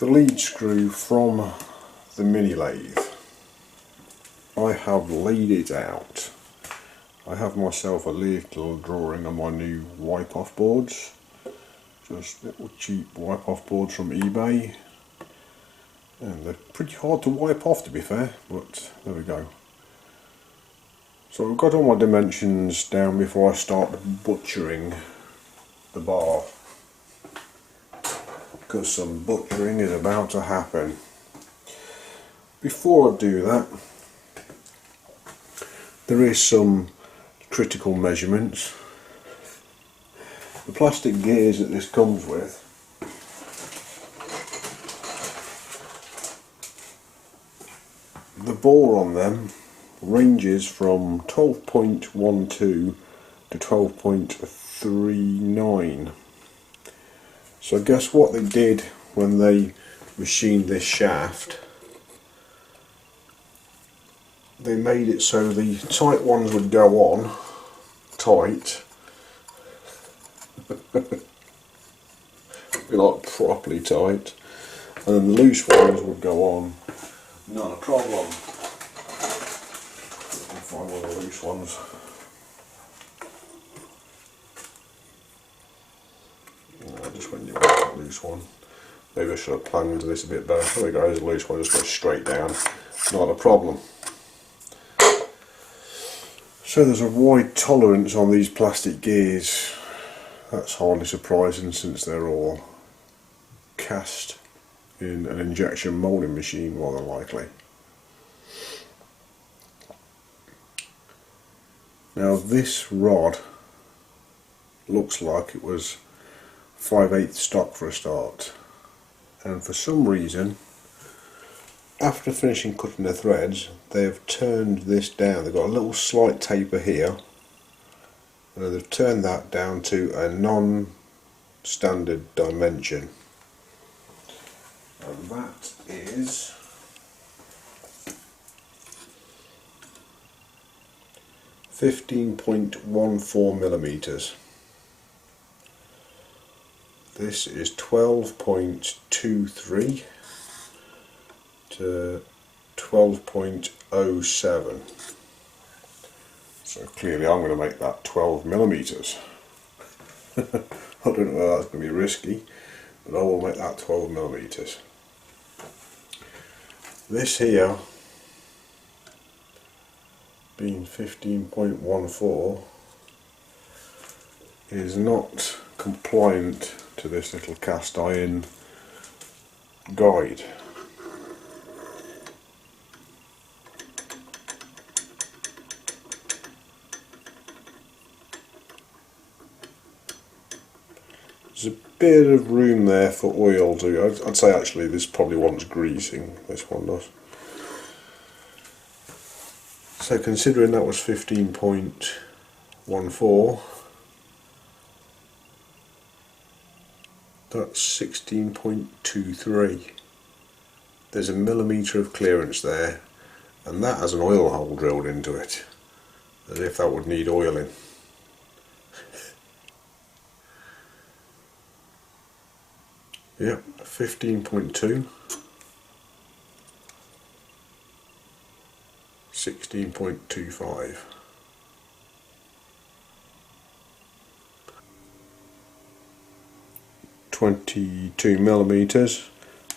the lead screw from the mini lathe. I have laid it out. I have myself a little drawing of my new wipe off boards. Just little cheap wipe off boards from eBay. And they're pretty hard to wipe off, to be fair, but there we go. So I've got all my dimensions down before I start butchering the bar, because some butchering is about to happen. Before I do that, there is some critical measurements. The plastic gears that this comes with the bore on them ranges from 12.12 to 12.39. So guess what they did when they machined this shaft? They made it so the tight ones would go on tight, be like properly tight, and then the loose ones would go on not a problem. Find one of the loose ones. Just when you want that loose one. Maybe I should have planned this a bit better. There we go, there's a loose one, just goes straight down. Not a problem. So there's a wide tolerance on these plastic gears. That's hardly surprising since they're all cast in an injection moulding machine, more than likely. Now this rod looks like it was 5/8 stock for a start, and for some reason after finishing cutting the threads they've turned this down. They've got a little slight taper here, and they've turned that down to a non-standard dimension, and that is 15.14 millimeters. This is 12.23 to 12.07. So clearly I'm going to make that 12 millimeters. I don't know whether that's going to be risky, but I will make that 12 millimeters. This here, being 15.14, is not compliant to this little cast iron guide. There's a bit of room there for oil to, I'd say actually this probably wants greasing, this one does. So considering that was 15.14, that's 16.23. There's a millimetre of clearance there, and that has an oil hole drilled into it, as if that would need oiling. Yep, 15.2, 16.25. .22 millimeters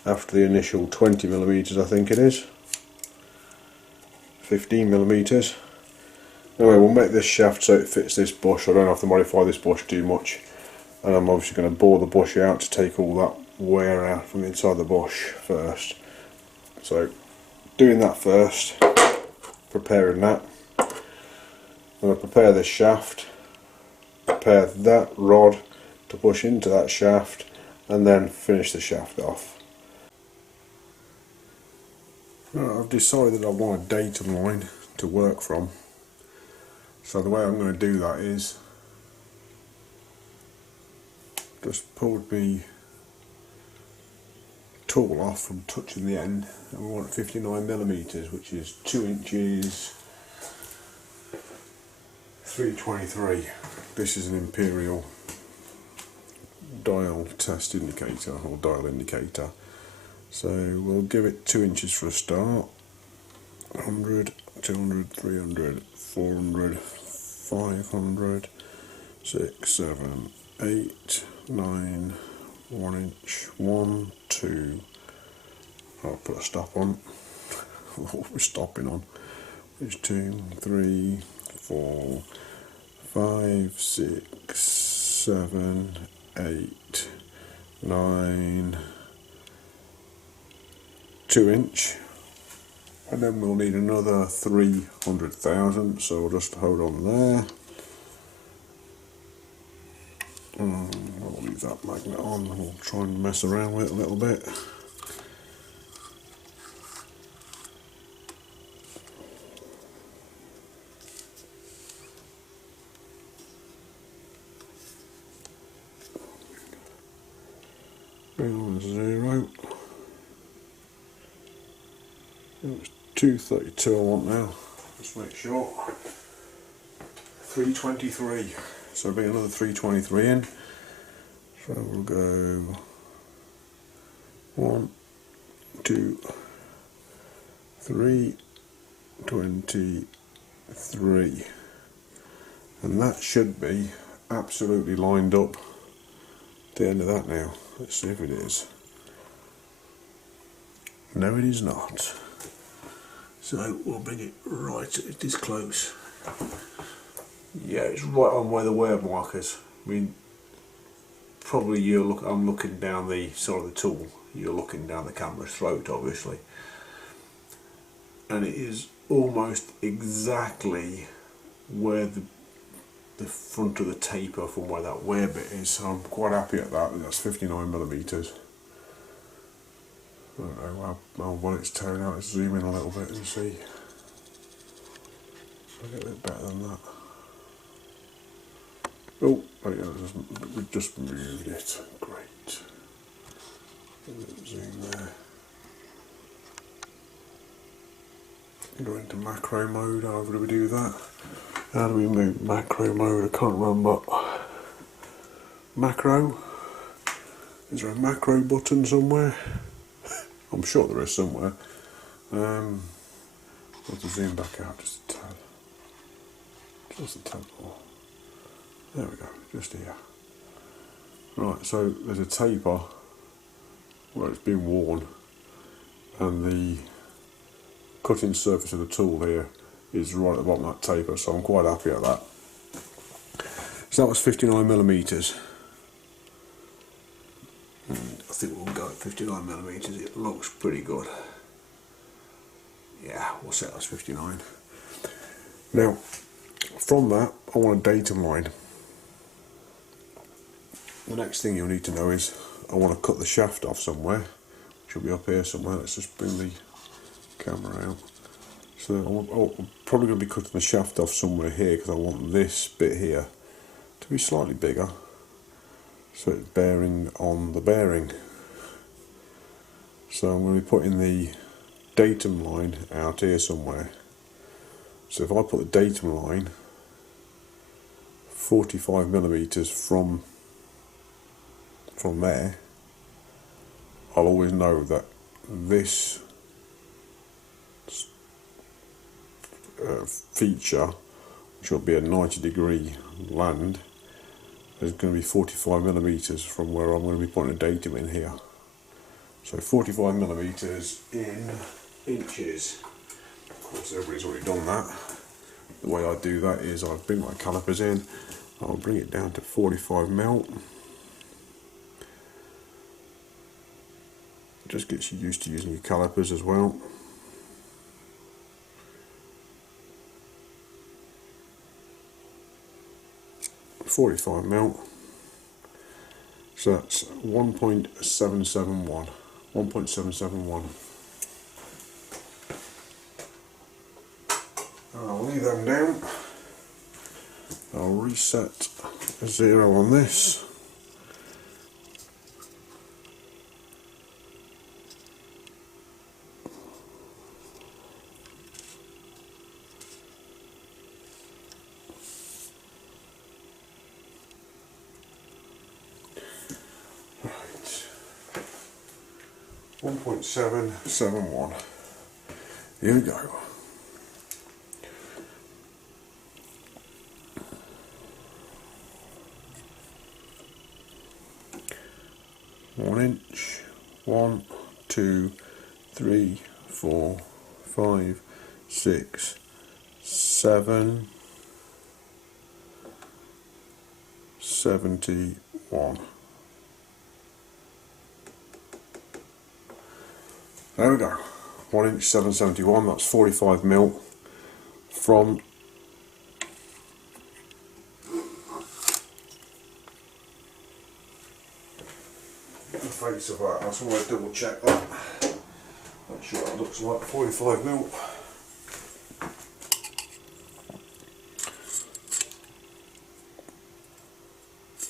after the initial 20 millimeters, I think it is. 15 millimeters. Anyway, we'll make this shaft so it fits this bush. I don't have to modify this bush too much, and I'm obviously going to bore the bush out to take all that wear out from inside the bush first. So doing that first, preparing that. I'm going to prepare this shaft, prepare that rod to push into that shaft, and then finish the shaft off. Now, I've decided I want a datum line to work from, so the way I'm going to do that is just pulled the tool off from touching the end, and we want 59 millimeters, which is 2 inches 323. This is an imperial dial test indicator, or dial indicator, So we'll give it 2 inches for a start. 100, 200, 300, 400, 500, 6, 7, 8, 9, 1 inch, 1, 2. I'll put a stop on. What we're stopping on. It's 2, 3, 4, 5, 6, 7, 8, 9, 2 inch. And then we'll need another 300 thousandths, so we'll just hold on there. We'll leave that magnet on, we'll try and mess around with it a little bit. Bring on 0. It's 232 I want now. Let's make sure. 323. So bring another 323 in. So we'll go 1, 2, 3, 23. And that should be absolutely lined up at the end of that now. Let's see if it is. No, it is not. So we'll bring it right at this close. Yeah, it's right on where the wear markers. I mean, probably I'm looking down the side of the tool. You're looking down the camera's throat, obviously, and it is almost exactly where the front of the taper from where that wear bit is. So I'm quite happy at that. That's 59mm. I don't know how well it's turned out. Let's zoom in a little bit and see. I'll get a bit better than that. Oh, wait, we just moved it. Great. Zoom there. Go into macro mode. How do we do that? How do we move macro mode? I can't remember. Macro? Is there a macro button somewhere? I'm sure there is somewhere. I'll have to zoom back out just a tad. Just a tad more. There we go, just here. Right, so there's a taper where it's been worn, and the cutting surface of the tool here is right at the bottom of that taper, so I'm quite happy at that. So that was 59mm. I think we'll go at 59mm, it looks pretty good. Yeah, we'll set that as 59. Now, from that, I want a datum line. The next thing you'll need to know is, I want to cut the shaft off somewhere, which will be up here somewhere. Let's just bring the camera out. So I'm probably going to be cutting the shaft off somewhere here, because I want this bit here to be slightly bigger, so it's bearing on the bearing. So I'm going to be putting the datum line out here somewhere. So if I put the datum line 45mm from there, I'll always know that this feature, which will be a 90-degree land, is going to be 45mm from where I'm going to be putting a datum in here. So 45mm in inches. Of course, everybody's already done that. The way I do that is I bring my calipers in, I'll bring it down to 45mm. Just gets you used to using your calipers as well. .45mm. So that's 1.771. 1.771. I'll leave them down. I'll reset a 0 on this. 1.771. Here we go. One inch. 1, 2, 3, 4, 5, 6, 7, 71. There we go. 1 inch 771. That's 45 mil from the face of that. I just want to double check that. Make sure that looks like 45 mil.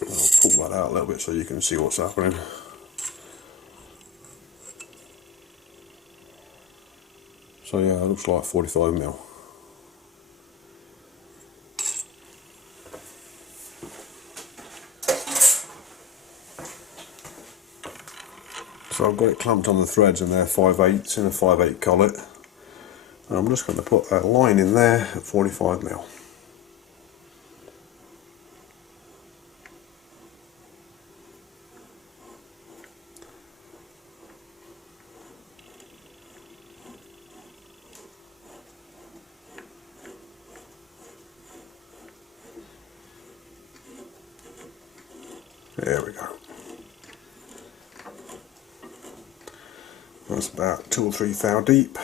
I'll pull that out a little bit so you can see what's happening. So yeah, it looks like 45 mil. So I've got it clamped on the threads and they're 5/8 in a 5/8 collet. And I'm just going to put a line in there at 45 mil. There we go. That's about 2 or 3 thou deep.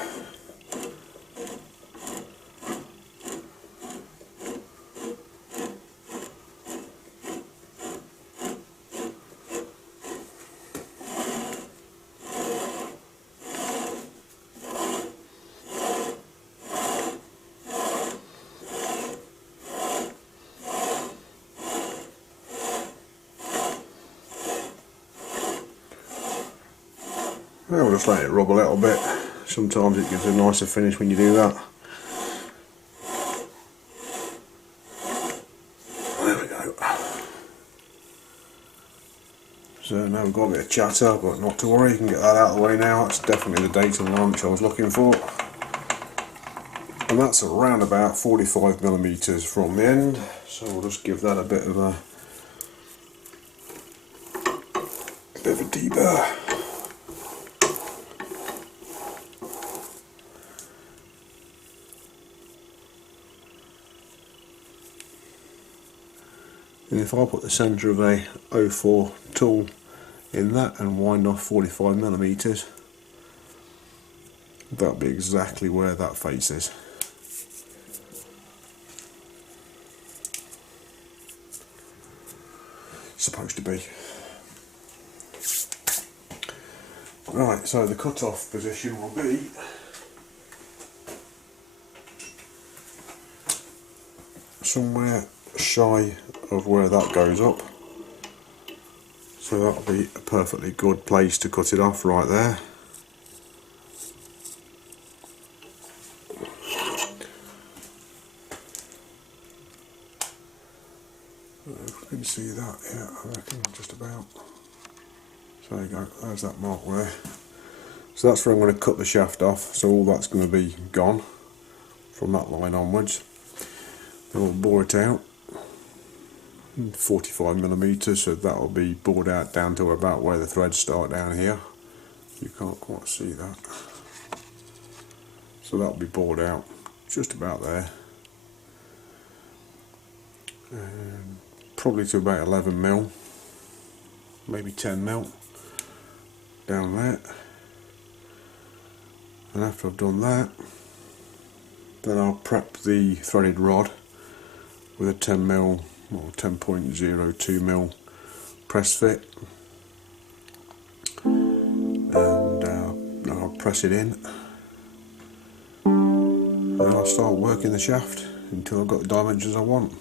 I'll just let it rub a little bit. Sometimes it gives a nicer finish when you do that. There we go. So now we've got a bit of chatter, but not to worry, you can get that out of the way now. That's definitely the date and line which I was looking for. And that's around about 45mm from the end. So we'll just give that a bit of a deburr. And if I put the centre of a 04 tool in that and wind off 45mm, that'll be exactly where that face is. Supposed to be. Right, so the cut-off position will be somewhere shy of where that goes up, so that'll be a perfectly good place to cut it off right there. If we can see that, yeah, I reckon just about. So there you go, there's that mark there. So that's where I'm going to cut the shaft off, so all that's going to be gone from that line onwards. Then we'll bore it out 45mm, so that'll be bored out down to about where the threads start down here. You can't quite see that. So that'll be bored out just about there. And probably to about 11mm, maybe 10mm down there. And after I've done that, then I'll prep the threaded rod with a 10mm or 10.02mm press fit, and I'll press it in, and I'll start working the shaft until I've got the dimensions I want.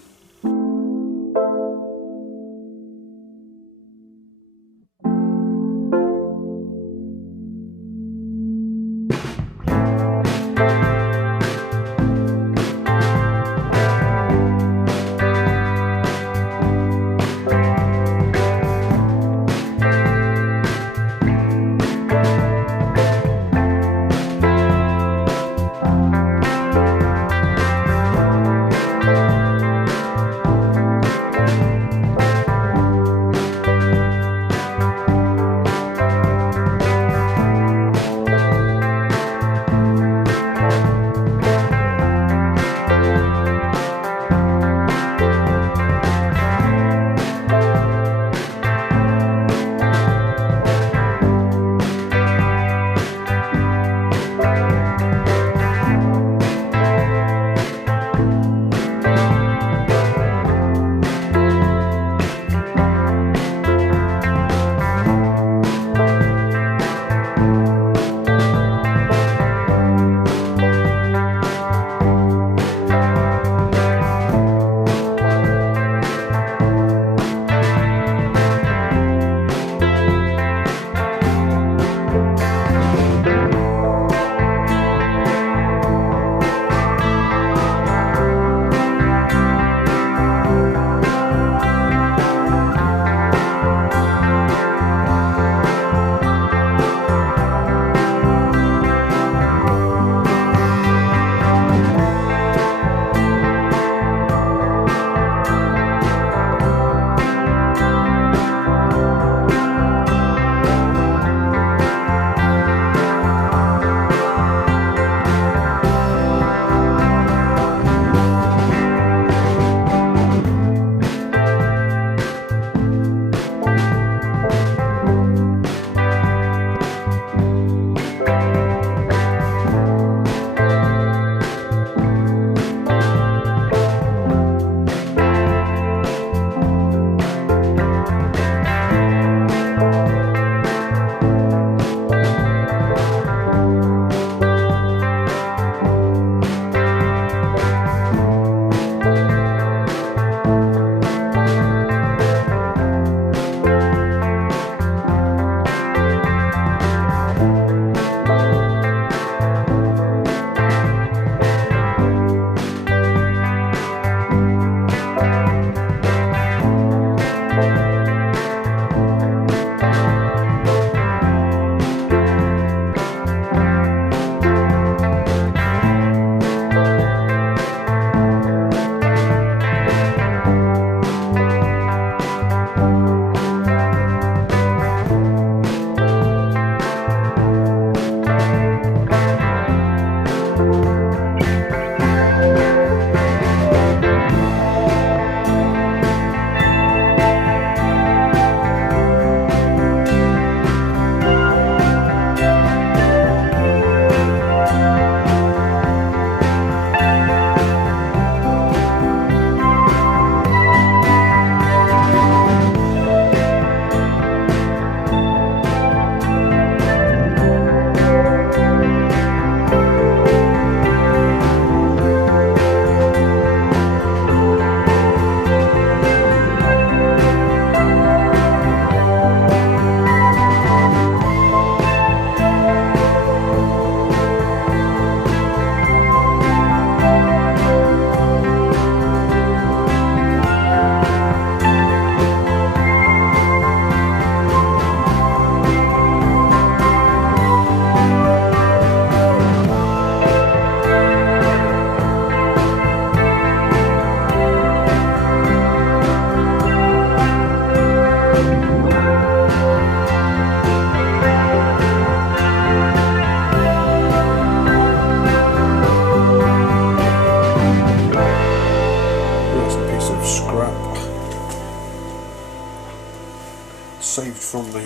saved from the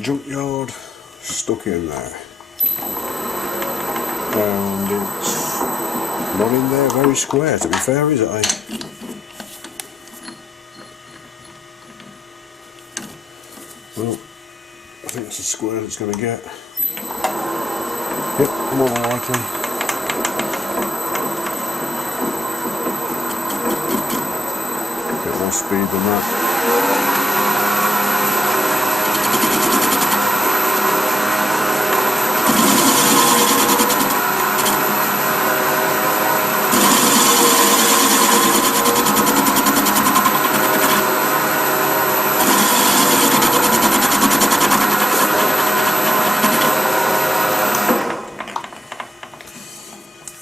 junkyard, stuck in there. And it's not in there very square, to be fair, is it, eh? Well, I think that's as square as it's going to get. Yep, more than likely. Bit more speed than that.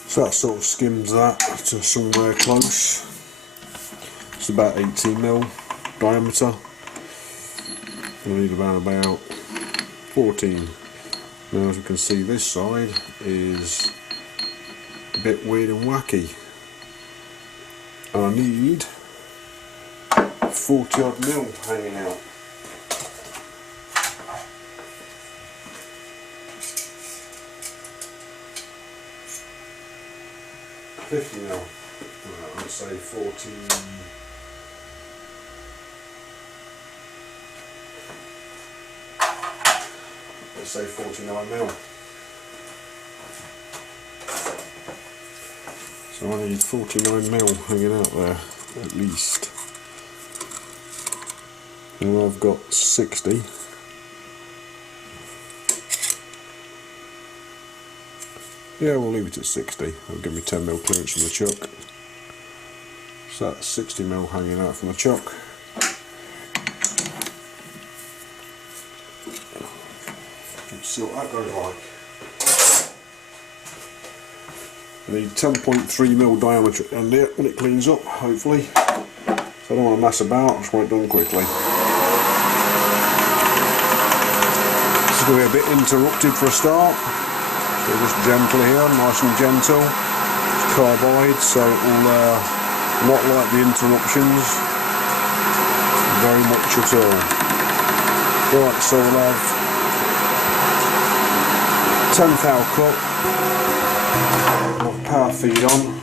So that sort of skims that to somewhere close. It's about 18mm diameter. We'll need about 14. Now, as you can see, this side is a bit weird and wacky. I need 40 odd mil hanging out. 50 mil. Let's say 14. Let's say 49 mil. So I need 49 mil hanging out there at least. And I've got 60. Yeah, we'll leave it at 60. That'll give me 10mm clearance from the chuck. So that's 60mm hanging out from the chuck. Let's see what that goes like. I need 10.3mm diameter in there when it cleans up, hopefully. So I don't want to mess about, just want it done quickly. This is going to be a bit interrupted for a start. So just gentle here, nice and gentle. It's carbide, so it'll not like the interruptions very much at all. Right, so we'll have 10th thou cut, power feed on.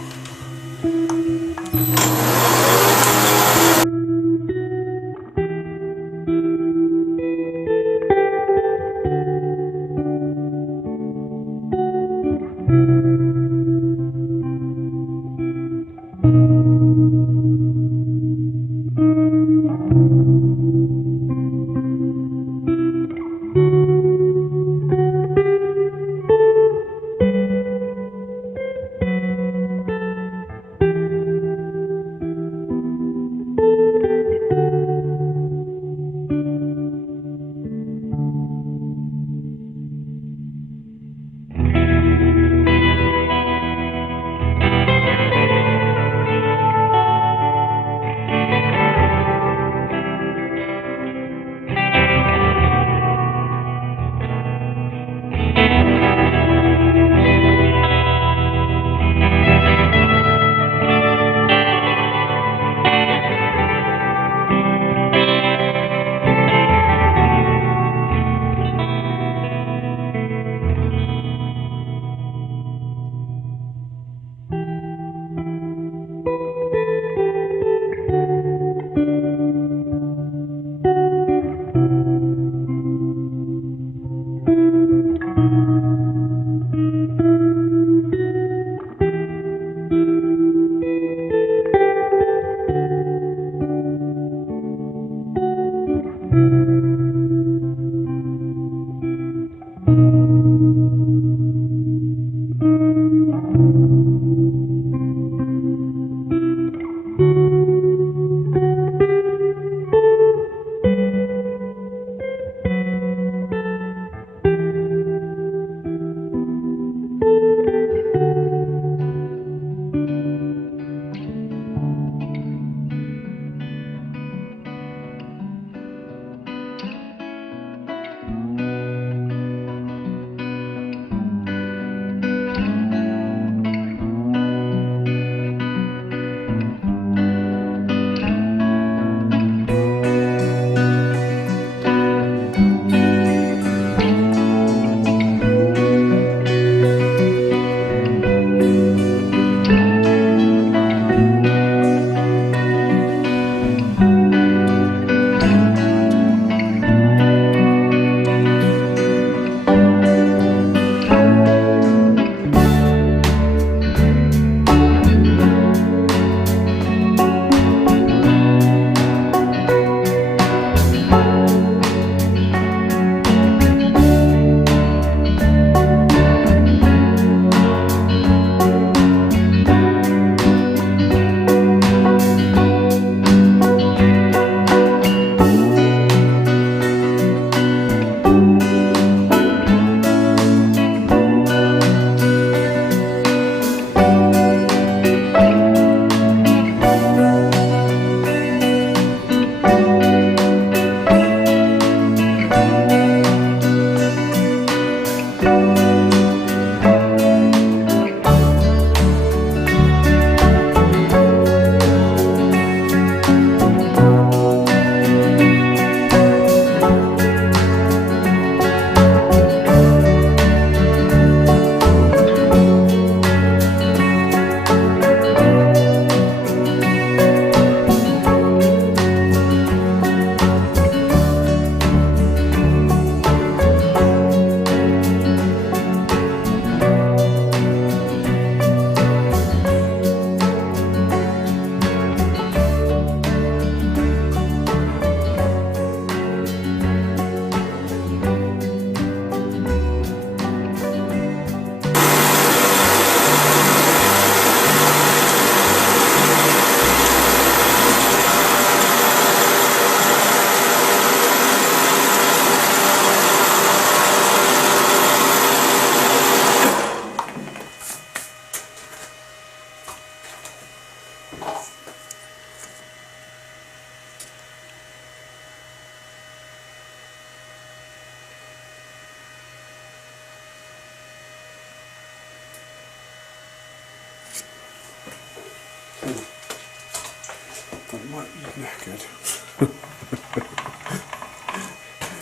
Knackered.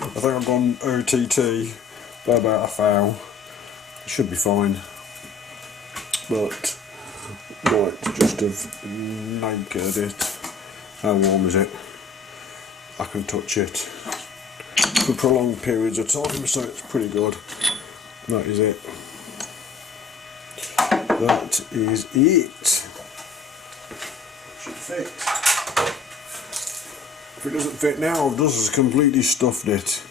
I think I've gone OTT by about a foul. It should be fine, but might just have naked it. How warm is it? I can touch it for prolonged periods of time, so it's pretty good. That is it. That is it. Should fit. If it doesn't fit now, I've just completely stuffed it.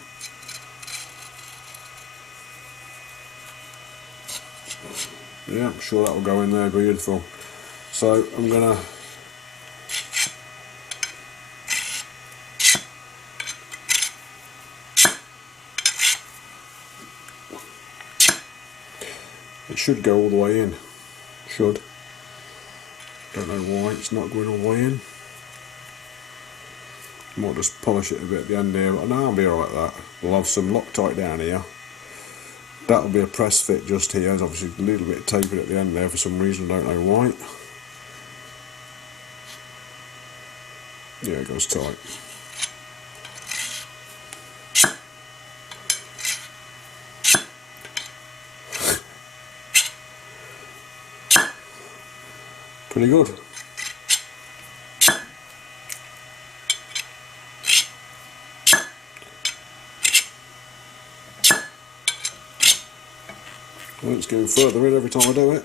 Yeah, I'm sure that will go in there beautiful. So I'm gonna it should go all the way in. Should. Don't know why it's not going all the way in. Might just polish it a bit at the end here, but no, I'll be alright with that. We'll have some Loctite down here. That'll be a press fit just here. There's obviously a little bit tapered at the end there for some reason, I don't know why. Yeah, it goes tight. Pretty good. Well, it's going further in every time I do it.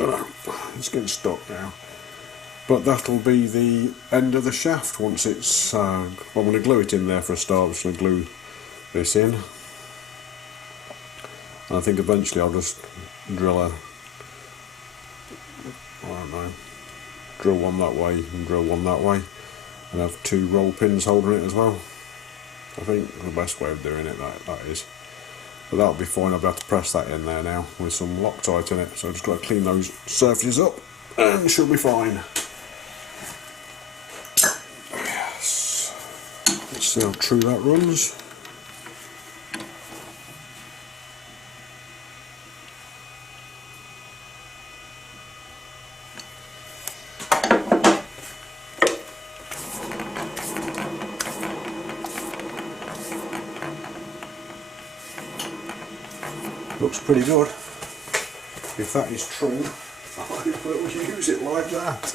Oh, it's getting stuck now. But that'll be the end of the shaft once it's... I'm going to glue it in there for a start. I'm just going to glue this in. And I think eventually I'll just drill a... I don't know. Drill one that way and drill one that way. And have two roll pins holding it as well. I think the best way of doing it, that is. But that'll be fine. I'll be able to press that in there now with some Loctite in it. So I've just got to clean those surfaces up and it should be fine. Yes. Let's see how true that runs. Looks pretty good. If that is true, I will use it like that.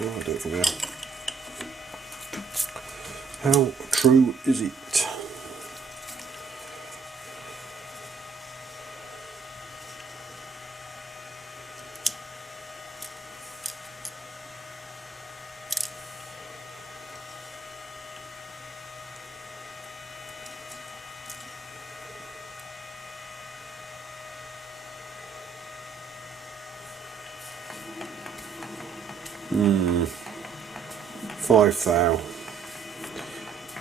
Oh, I'll do it from here. How true is it? Five thou.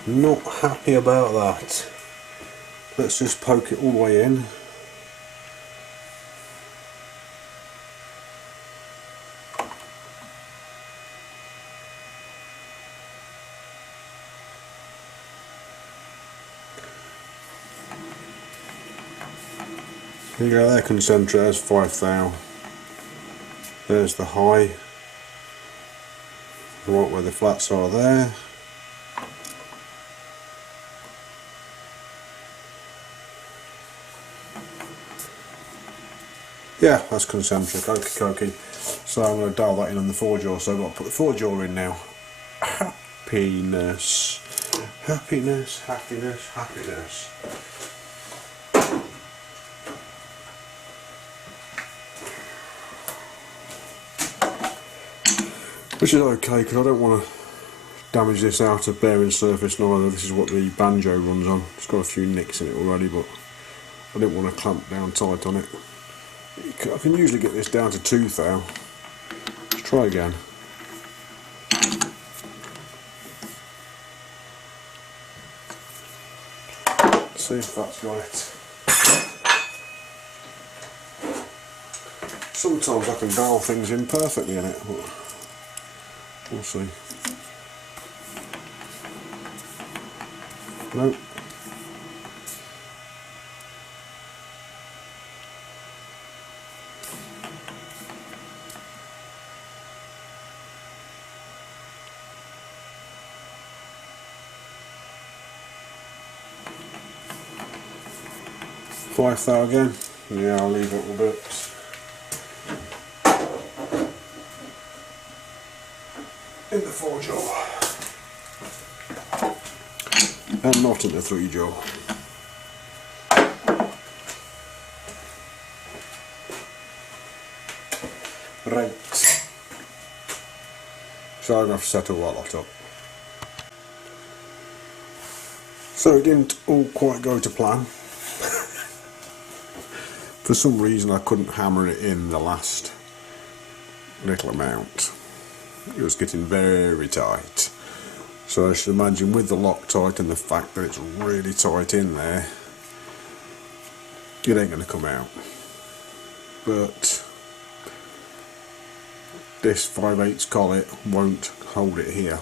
Not happy about that. Let's just poke it all the way in. Here you go, there, concentric, there's 5 thou. There's the high, right where the flats are there. Yeah, that's concentric, okie dokie. So I'm going to dial that in on the 4-jaw, so I've got to put the 4-jaw in now. Happiness. Happiness, happiness, happiness. Which is okay, because I don't want to damage this outer bearing surface neither. This is what the banjo runs on. It's got a few nicks in it already, but I didn't want to clamp down tight on it. I can usually get this down to 2 thou. Let's try again. Let's see if that's right. Sometimes I can dial things in perfectly in it, but we'll see. 5 thou again. Yeah, I'll leave it a bit. In the 4 jaw. And not in the 3 jaw. Right. So I'm going to have to set all that lot up. So it didn't all quite go to plan. For some reason I couldn't hammer it in the last little amount. It was getting very tight. So I should imagine with the Loctite and the fact that it's really tight in there, it ain't going to come out. But this 5/8 collet won't hold it here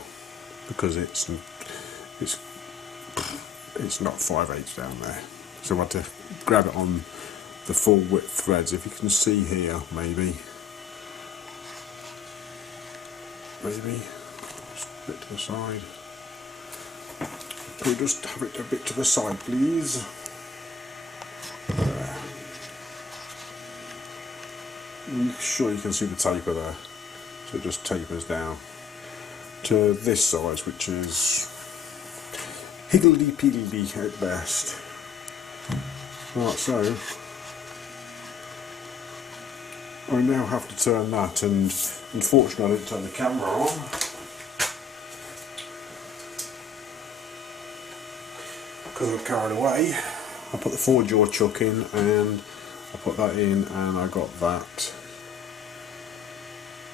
because it's not 5/8 down there. So I had to grab it on the full width threads. If you can see here, maybe just a bit to the side. Can we just have it a bit to the side, please? There. I'm sure you can see the taper there. So it just tapers down to this size, which is higgledy-piggledy at best. Right, so I now have to turn that, and unfortunately I didn't turn the camera on. Because I'm carried away. I put the 4 jaw chuck in and I put that in and I got that.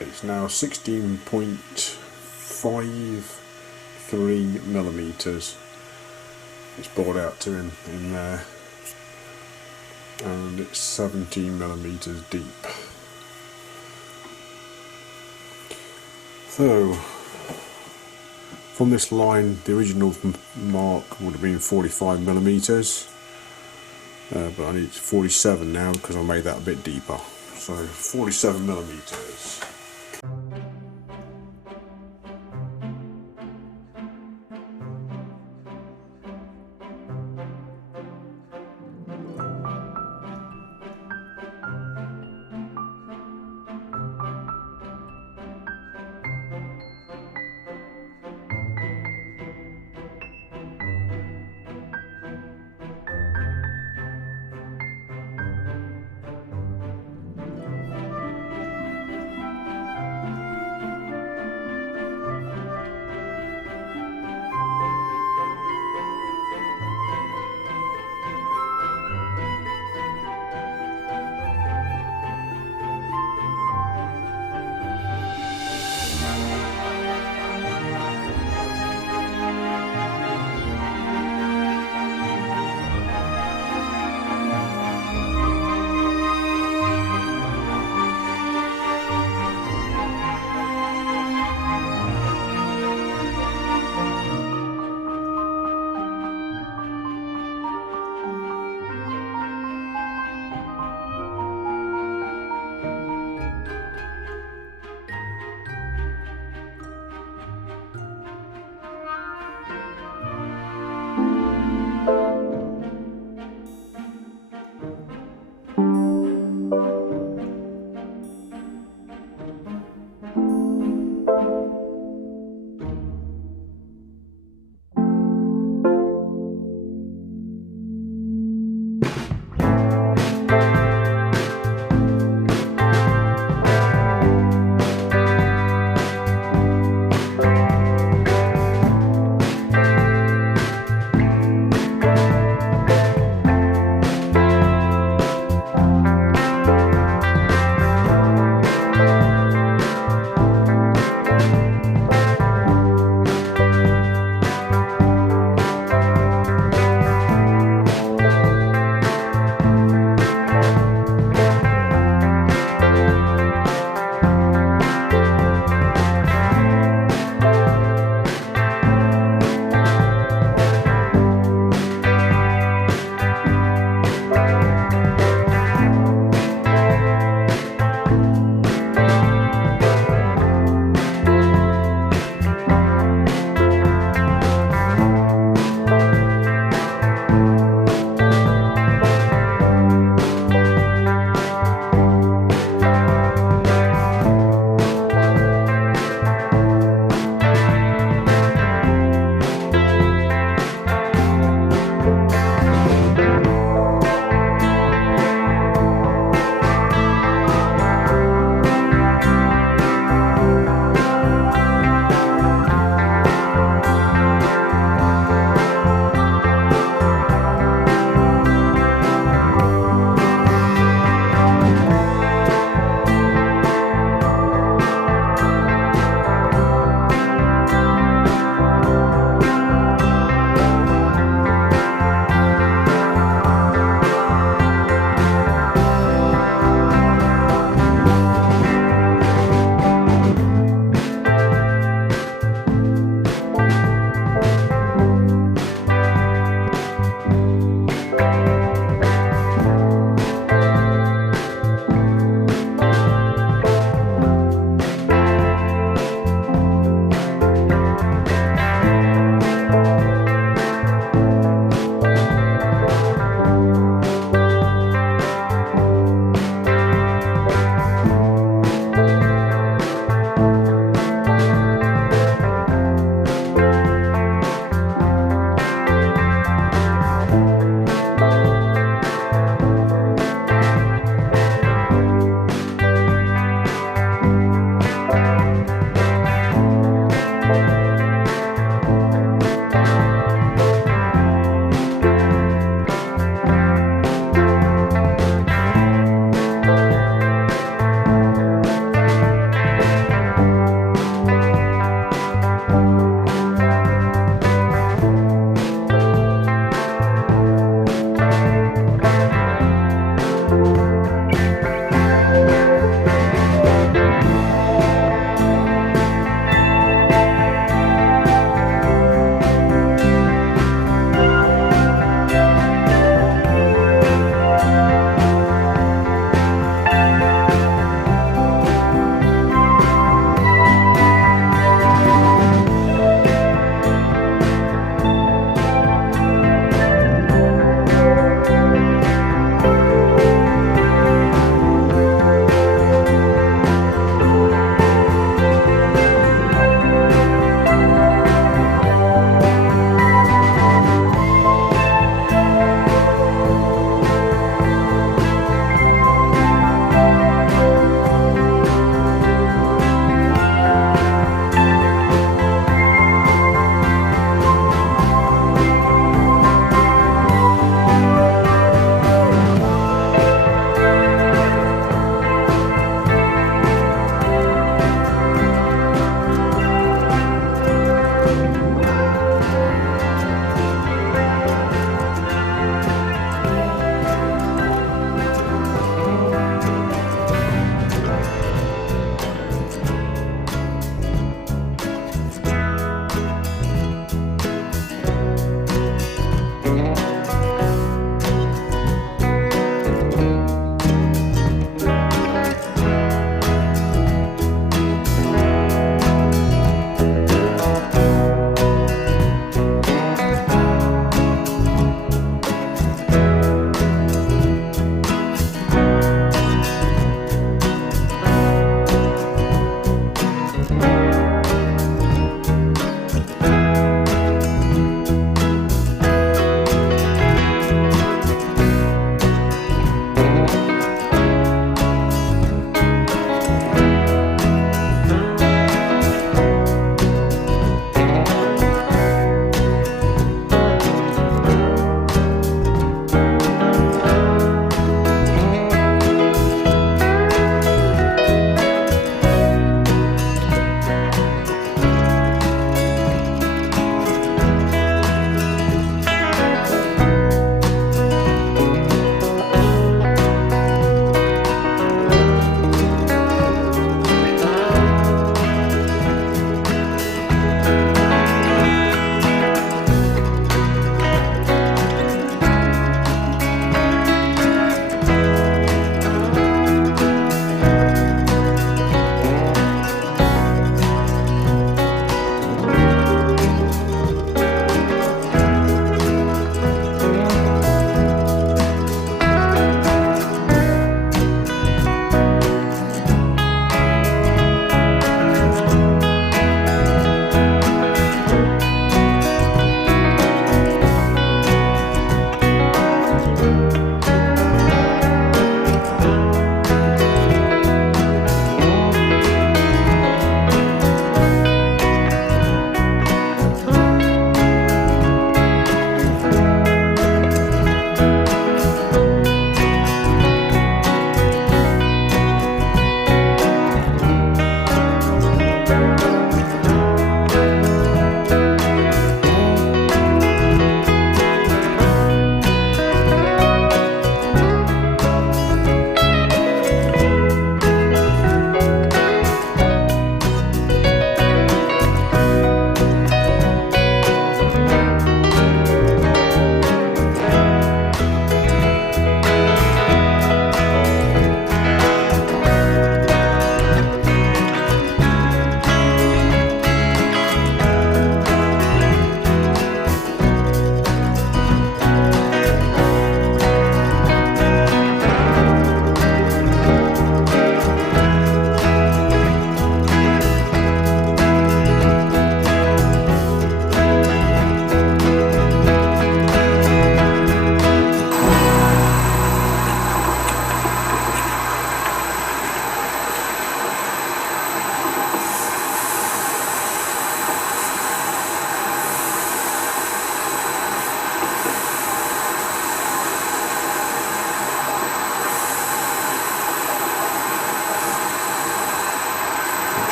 It's now 16.53 millimeters. It's bored out to in there, and it's 17 millimeters deep. So from this line, the original mark would have been 45 millimeters, but I need 47 now because I made that a bit deeper. So 47 millimeters.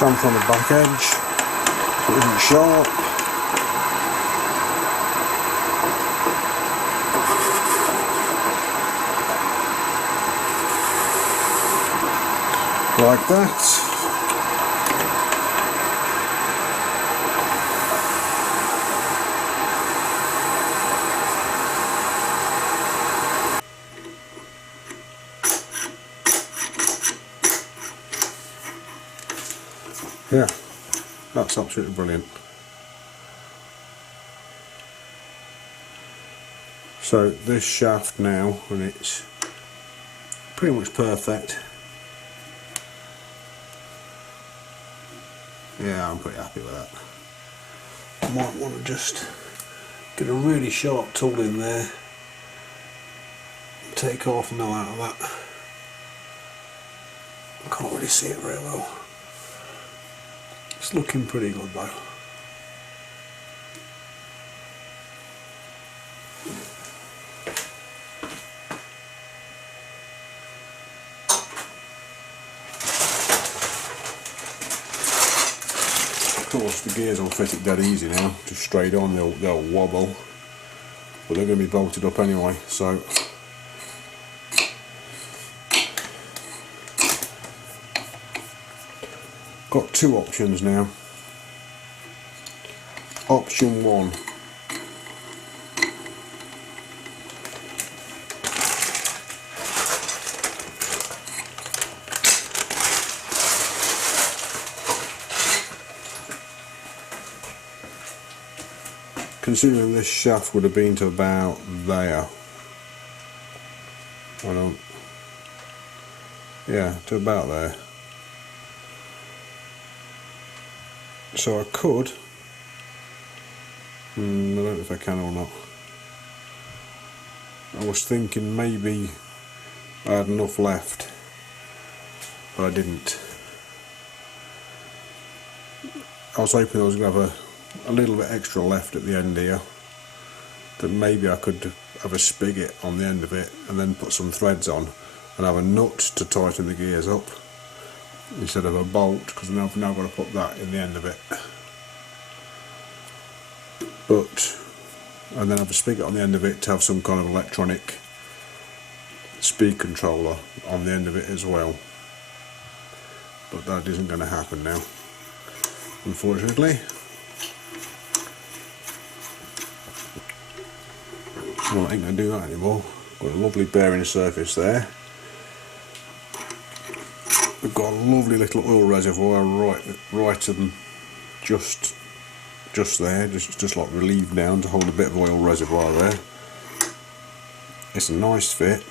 chamfer on the back edge so it isn't sharp. Like that. Yeah, that's absolutely brilliant. So this shaft now, and it's pretty much perfect. Yeah, I'm pretty happy with that. I might want to just get a really sharp tool in there, take half a mil out of that. I can't really see it very well. It's looking pretty good though. Of course the gears will fit it dead easy now, just straight on, they'll wobble, but they're going to be bolted up anyway, so got two options now. Option one, considering this shaft would have been to about there, yeah, to about there. So I could, I don't know if I can or not. I was thinking maybe I had enough left, but I didn't. I was hoping I was going to have a little bit extra left at the end here, that maybe I could have a spigot on the end of it and then put some threads on and have a nut to tighten the gears up instead of a bolt, because I've now got to put that in the end of it. And then have a spigot on the end of it to have some kind of electronic speed controller on the end of it as well. But that isn't going to happen now, unfortunately. Well, I ain't going to do that anymore. Got a lovely bearing surface there. We've got a lovely little oil reservoir right and just there, just like relieved down to hold a bit of oil reservoir there. It's a nice fit.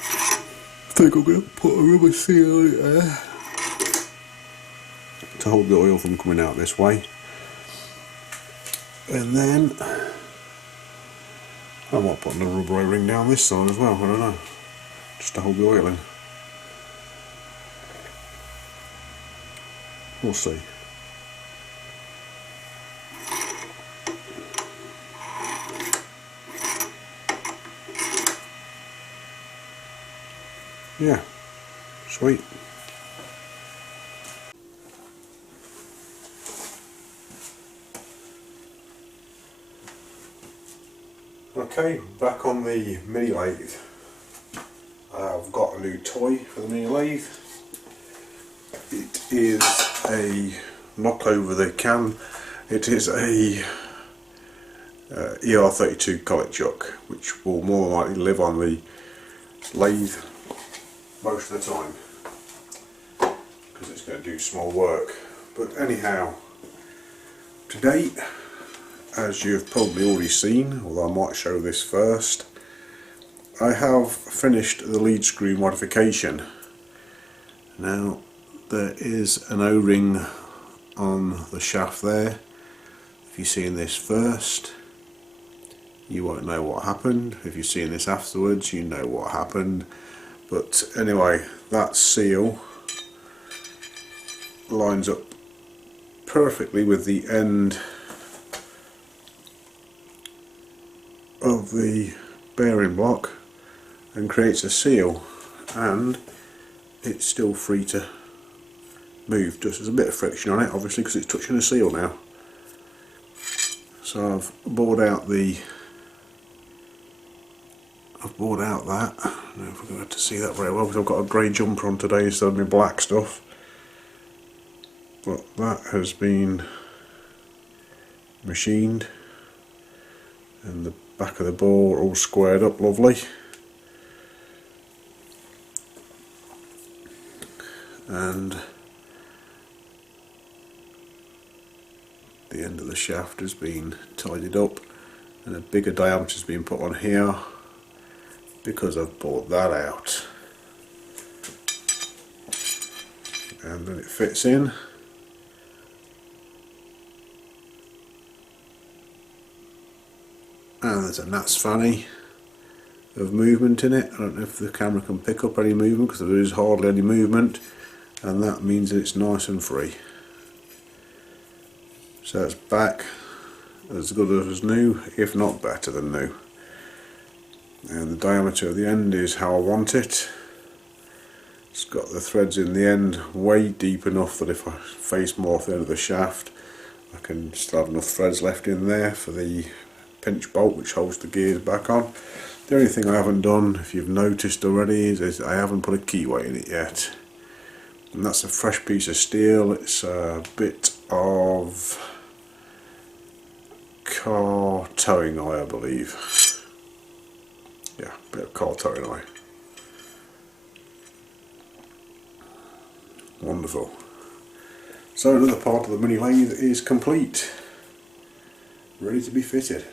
I think I'm going to put a rubber seal on it there to hold the oil from coming out this way. And then I might put another rubber O-ring down this side as well, I don't know, just to hold the oil in. We'll see. Yeah, sweet. Okay, back on the mini lathe. I've got a new toy for the mini lathe. It is a knock over the cam. It is a ER32 collet chuck, which will more likely live on the lathe most of the time because it's going to do small work. But anyhow, to date, as you've probably already seen, although I might show this first, I have finished the lead screw modification. Now there is an O-ring on the shaft there. If you're seeing this first, you won't know what happened. If you're seeing this afterwards, you know what happened. But anyway, that seal lines up perfectly with the end of the bearing block and creates a seal, and it's still free to move. Just there's a bit of friction on it, obviously, because it's touching the seal now. So I've bored out that. I don't know if we're going to see that very well because I've got a grey jumper on today instead of my black stuff. But that has been machined, and the back of the bore all squared up lovely. And the end of the shaft has been tidied up, and a bigger diameter has been put on here because I've bought that out. And then it fits in. And there's a gnat's fanny of movement in it. I don't know if the camera can pick up any movement because there is hardly any movement, and that means that it's nice and free. So it's back as good as new, if not better than new. And the diameter of the end is how I want it. It's got the threads in the end way deep enough that if I face more off the end of the shaft, I can still have enough threads left in there for the pinch bolt which holds the gears back on. The only thing I haven't done, if you've noticed already, is I haven't put a keyway in it yet. And that's a fresh piece of steel. It's a bit of car towing eye, I believe. Yeah, a bit of car towing eye. Wonderful. So another part of the mini lathe is complete, ready to be fitted.